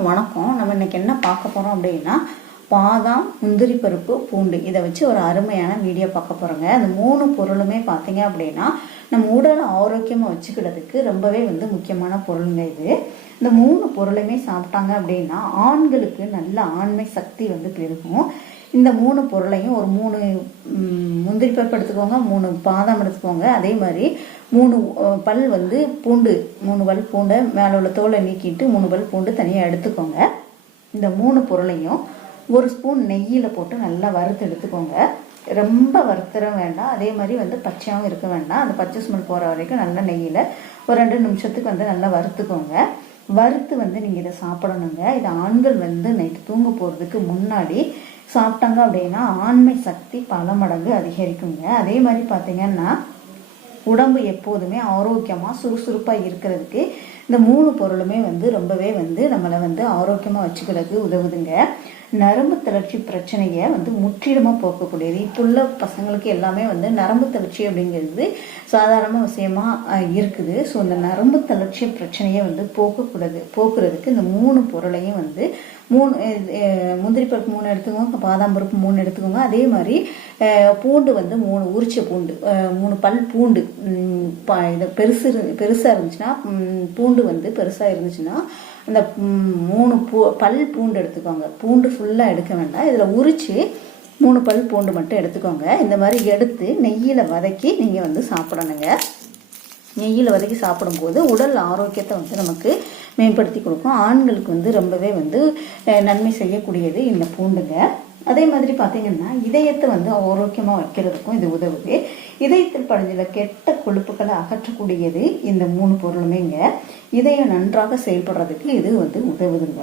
எல்லாருக்கும் வணக்கம். நம்ம இன்னைக்கு என்ன பார்க்க போறோம் அப்படின்னா, பாதாம், முந்திரி பருப்பு, பூண்டு இதை வச்சு ஒரு அருமையான வீடியோ பார்க்க போறோங்க. அந்த 3 பொருளுமே பார்த்தீங்க அப்படின்னா நம்ம உடலை ஆரோக்கியமா வச்சுக்கிறதுக்கு ரொம்பவே முக்கியமான பொருளுங்க இது. இந்த 3 பொருளையுமே சாப்பிட்டாங்க அப்படின்னா ஆண்களுக்கு நல்ல ஆண்மை சக்தி பெருகும். இந்த 3 பொருளையும் ஒரு 3 முந்திரி பருப்பு எடுத்துக்கோங்க, 3 பாதாம் எடுத்துக்கோங்க, அதே மாதிரி 3 பல் பூண்டு, 3 பல் பூண்டை மேலே உள்ள தோலை நீக்கிட்டு 3 பல் பூண்டு தனியாக எடுத்துக்கோங்க. இந்த 3 பொருளையும் 1 ஸ்பூன் நெய்யில் போட்டு நல்லா வறுத்து எடுத்துக்கோங்க. ரொம்ப வறுத்துற வேண்டாம், அதே மாதிரி பச்சையாகவும் இருக்க வேண்டாம். அந்த பச்சை ஸ்மெல் போகிற வரைக்கும் நல்லா நெய்யில் ஒரு 2 நிமிஷத்துக்கு நல்லா வறுத்துக்கோங்க. வறுத்து நீங்கள் இதை சாப்பிடணுங்க. இது ஆண்கள் நைட்டு தூங்க போகிறதுக்கு முன்னாடி சாப்பிட்டாங்க அப்படின்னா ஆண்மை சக்தி பல மடங்கு அதிகரிக்குங்க. அதே மாதிரி பார்த்தீங்கன்னா உடம்பு எப்போதுமே ஆரோக்கியமாக சுறுசுறுப்பாக இருக்கிறதுக்கு இந்த 3 பொருளுமே ரொம்பவே நம்மளை ஆரோக்கியமாக வச்சுக்கிறதுக்கு உதவுதுங்க. நரம்பு தளர்ச்சி பிரச்சனையை முற்றிலுமாக போக்கக்கூடியது. இப்போ உள்ள பசங்களுக்கு எல்லாமே நரம்பு தளர்ச்சி அப்படிங்கிறது சாதாரண விஷயமா இருக்குது. ஸோ இந்த நரம்பு தளர்ச்சி பிரச்சனையை போக்குறதுக்கு இந்த 3 பொருளையும் 3 முந்திரி பருப்பு 3 எடுத்துக்கோங்க, பாதாம் பருப்பு 3 எடுத்துக்கோங்க, அதே மாதிரி பூண்டு 3 உரிச்ச பூண்டு, 3 பல் பூண்டு இது பெருசாக இருந்துச்சுன்னா பூண்டு பெருசாக இருந்துச்சுன்னா அந்த 3 பல் பூண்டு எடுத்துக்கோங்க. பூண்டு ஃபுல்லாக எடுக்க வேண்டாம், இதில் உரித்து 3 பல் பூண்டு மட்டும் எடுத்துக்கோங்க. இந்த மாதிரி எடுத்து நெய்யில் வதக்கி நீங்கள் சாப்பிடணுங்க. நெய்யில் வதக்கி சாப்பிடும்போது உடல் ஆரோக்கியத்தை நமக்கு மேம்படுத்தி கொடுக்கும். ஆண்களுக்கு ரொம்பவே நன்மை செய்யக்கூடியது இந்த பூண்டுங்க. அதே மாதிரி பார்த்தீங்கன்னா இதயத்தை ஆரோக்கியமாக வைக்கிறதுக்கும் இது உதவுது. இதயத்தில் படிஞ்சுள்ள கெட்ட கொழுப்புகளை அகற்றக்கூடியது இந்த 3 பொருளுமேங்க. இதயம் நன்றாக செயல்படுறதுக்கு இது உதவுதுங்க.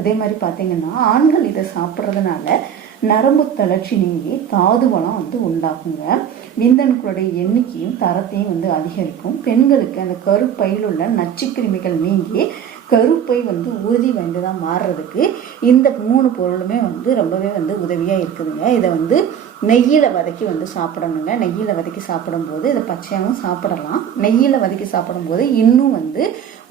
அதே மாதிரி பார்த்தீங்கன்னா ஆண்கள் இதை சாப்பிட்றதுனால நரம்பு தளர்ச்சி நீங்கி தாது வளம் உண்டாகுங்க. விந்தணுக்களுடைய எண்ணிக்கையும் தரத்தையும் அதிகரிக்கும். பெண்களுக்கு அந்த கருப்பையில் உள்ள நச்சுக்கிருமிகள் நீங்கி கருப்பை உறுதி வாய்ந்ததாக மாறுறதுக்கு இந்த 3 பொருளுமே ரொம்பவே உதவியாக இருக்குதுங்க. இதை நெய்யில் வதக்கி சாப்பிடணுங்க. நெய்யில் வதக்கி சாப்பிடும்போது இதை பச்சையாகவும் சாப்பிடலாம். நெய்யில் வதக்கி சாப்பிடும்போது இன்னும்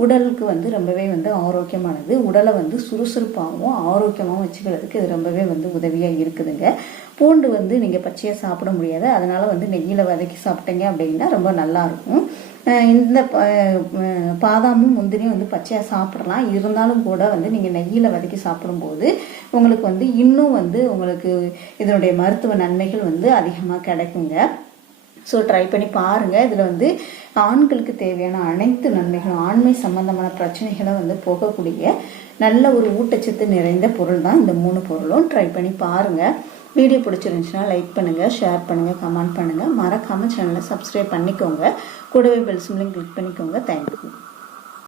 உடலுக்கு ரொம்பவே ஆரோக்கியமானது. உடலை சுறுசுறுப்பாகவும் ஆரோக்கியமாகவும் வச்சுக்கிறதுக்கு இது ரொம்பவே உதவியாக இருக்குதுங்க. பூண்டு நீங்கள் பச்சையாக சாப்பிட முடியாது, அதனால் நெய்யில் வதக்கி சாப்பிட்டீங்க அப்படின்னா ரொம்ப நல்லாயிருக்கும். இந்த பாதாமும் முந்திரியும் பச்சையாக சாப்பிடலாம், இருந்தாலும் கூட நீங்கள் நெய்யில் வதக்கி சாப்பிடும்போது உங்களுக்கு இன்னும் உங்களுக்கு இதனுடைய மருத்துவ நன்மைகள் அதிகமாக கிடைக்குங்க. ஸோ ட்ரை பண்ணி பாருங்கள். இதில் ஆண்களுக்கு தேவையான அனைத்து நன்மைகளும் ஆண்மை சம்பந்தமான பிரச்சனைகளை போகக்கூடிய நல்ல ஒரு ஊட்டச்சத்து நிறைந்த பொருள் தான் இந்த 3 பொருளும். ட்ரை பண்ணி பாருங்கள். வீடியோ பிடிச்சிருந்துச்சுன்னா லைக் பண்ணுங்கள், ஷேர் பண்ணுங்கள், கமெண்ட் பண்ணுங்கள். மறக்காமல் சேனலை சப்ஸ்கிரைப் பண்ணிக்கோங்க. கூடவே பெல் சிம்லையும் கிளிக் பண்ணிக்கோங்க. தேங்க்யூ.